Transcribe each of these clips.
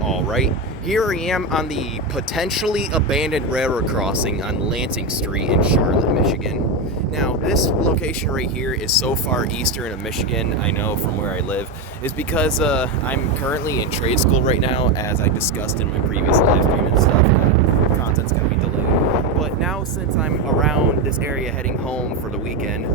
Alright, here I am on the potentially abandoned railroad crossing on Lansing Street in Charlotte, Michigan. Now, this location right here is so far eastern of Michigan, I know from where I live, is because I'm currently in trade school right now, as I discussed in my previous live stream and stuff. Content's going to be delayed. But now, since I'm around this area heading home for the weekend,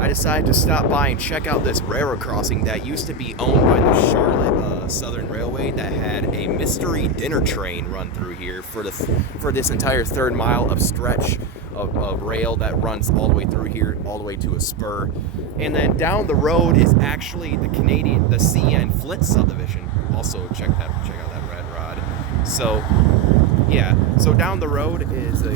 I decided to stop by and check out this railroad crossing that used to be owned by the Charlotte Southern Railway, that had a mystery dinner train run through here for this entire third mile of stretch of rail that runs all the way through here, all the way to a spur. And then down the road is actually the CN Flint subdivision. Also check out that red rod. So yeah, so down the road is a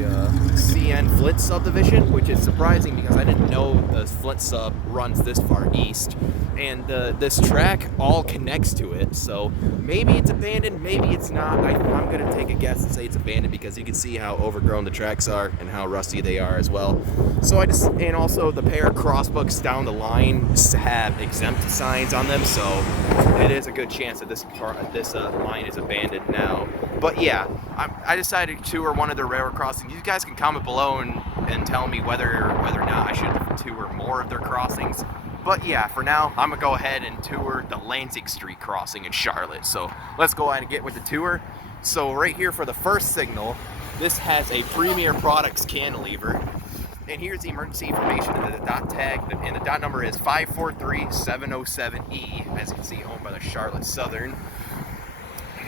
CN Flint subdivision, which is surprising because I didn't know the Flint sub runs this far east, and this track all connects to it. So maybe it's abandoned, maybe it's not. I'm gonna take a guess and say it's abandoned because you can see how overgrown the tracks are and how rusty they are as well. So and also the pair of crossbooks down the line have exempt signs on them, so it is a good chance that this line is abandoned now. But yeah, I decided to tour one of the railroad crossings. You guys can comment below and tell me whether or not I should tour more of their crossings. But yeah, for now, I'm gonna go ahead and tour the Lansing Street crossing in Charlotte. So let's go ahead and get with the tour. So right here for the first signal, this has a Premier Products cantilever. And here's the emergency information and the dot tag, and the dot number is 543707E, as you can see, owned by the Charlotte Southern.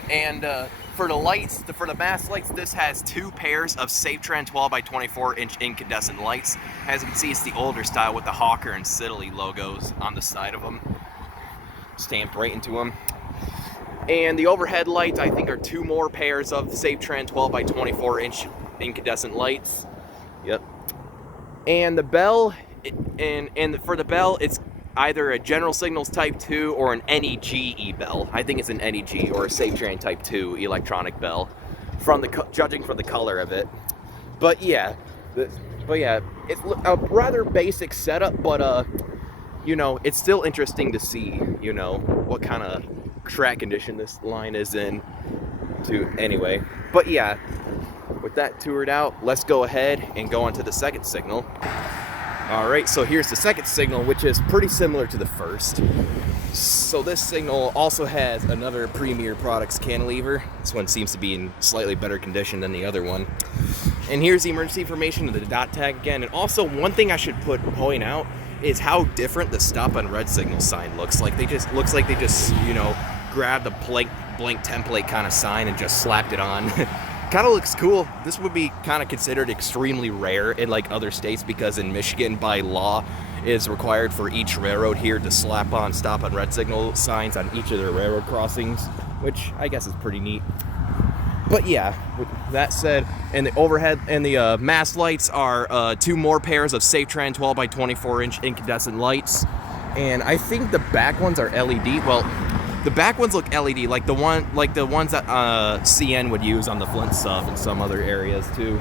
And for the lights, for the mast lights, this has two pairs of SafeTrend 12 by 24 inch incandescent lights. As you can see, it's the older style with the Hawker and Siddeley logos on the side of them, stamped right into them. And the overhead lights, I think, are two more pairs of SafeTrend 12 by 24 inch incandescent lights. Yep. And the bell, for the bell, it's either a General Signals Type 2 or an NEG bell. I think it's an NEG or a SafeTrend Type 2 electronic bell, judging from the color of it. But yeah, it's a rather basic setup, but you know, it's still interesting to see, you know, what kind of track condition this line is in. Anyway, but yeah, with that toured out, let's go ahead and go on to the second signal. Alright, so here's the second signal, which is pretty similar to the first. So this signal also has another Premier Products cantilever. This one seems to be in slightly better condition than the other one. And here's the emergency information and the dot tag again. And also, one thing I should point out is how different the stop on red signal sign looks like. Looks like they just, you know, grabbed a blank template kind of sign and just slapped it on. Kind of looks cool. This would be kind of considered extremely rare in like other states, because in Michigan, by law, it is required for each railroad here to slap on stop on red signal signs on each of their railroad crossings, which I guess is pretty neat. But yeah, with that said, and the overhead and the mast lights are two more pairs of SafeTrend 12 by 24 inch incandescent lights, and I think the back ones are LED. Well, the back ones look LED, like the ones that CN would use on the Flint sub and some other areas too.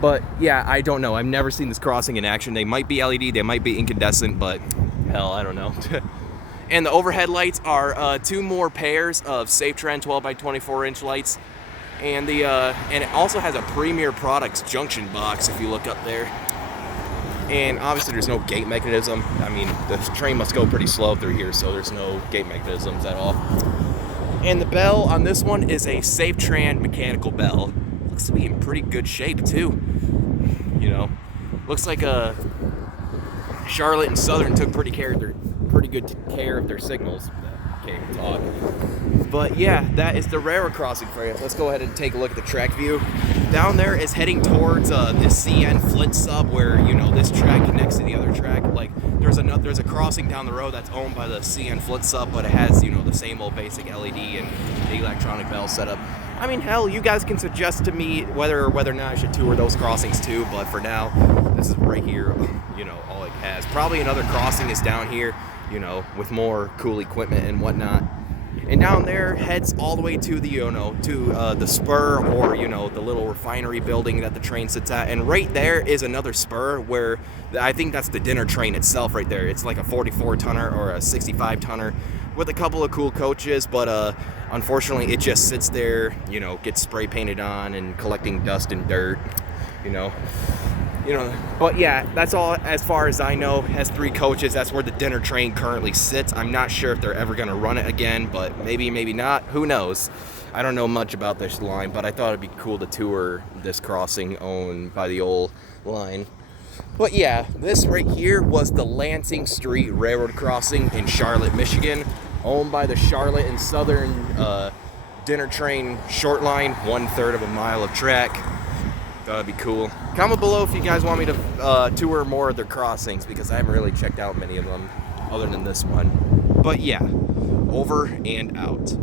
But yeah, I don't know. I've never seen this crossing in action. They might be LED, they might be incandescent, but hell, I don't know. And the overhead lights are two more pairs of SafeTrend 12 by 24 inch lights, and and it also has a Premier Products junction box if you look up there. And obviously there's no gate mechanism. I mean, the train must go pretty slow through here, so there's no gate mechanisms at all. And the bell on this one is a SafeTrend mechanical bell. Looks to be in pretty good shape too. You know, looks like Charlotte and Southern took pretty good care of their signals. Can't even talk. But yeah, that is the railroad crossing for you. Let's go ahead and take a look at the track view. Down there is heading towards this CN Flint sub, where, you know, this track connects to the other track. Like there's a crossing down the road that's owned by the CN Flint sub, but it has, you know, the same old basic LED and the electronic bell setup. I mean, hell, you guys can suggest to me whether or not I should tour those crossings too, but for now, this is right here, you know, all it has. Probably another crossing is down here, you know, with more cool equipment and whatnot. And down there heads all the way to the, you know, the spur, or, you know, the little refinery building that the train sits at. And right there is another spur where I think that's the dinner train itself right there. It's like a 44 tonner or a 65 tonner with a couple of cool coaches, but Unfortunately, it just sits there, you know, gets spray painted on and collecting dust and dirt, you know. But yeah, that's all as far as I know. Has 3 coaches. That's where the dinner train currently sits. I'm not sure if they're ever going to run it again, but maybe, maybe not. Who knows? I don't know much about this line, but I thought it'd be cool to tour this crossing owned by the old line. But yeah, this right here was the Lansing Street Railroad Crossing in Charlotte, Michigan, owned by the Charlotte and Southern dinner train short line, 1/3 of a mile of track. That'd be cool. Comment below if you guys want me to tour more of their crossings, because I haven't really checked out many of them other than this one. But yeah, over and out.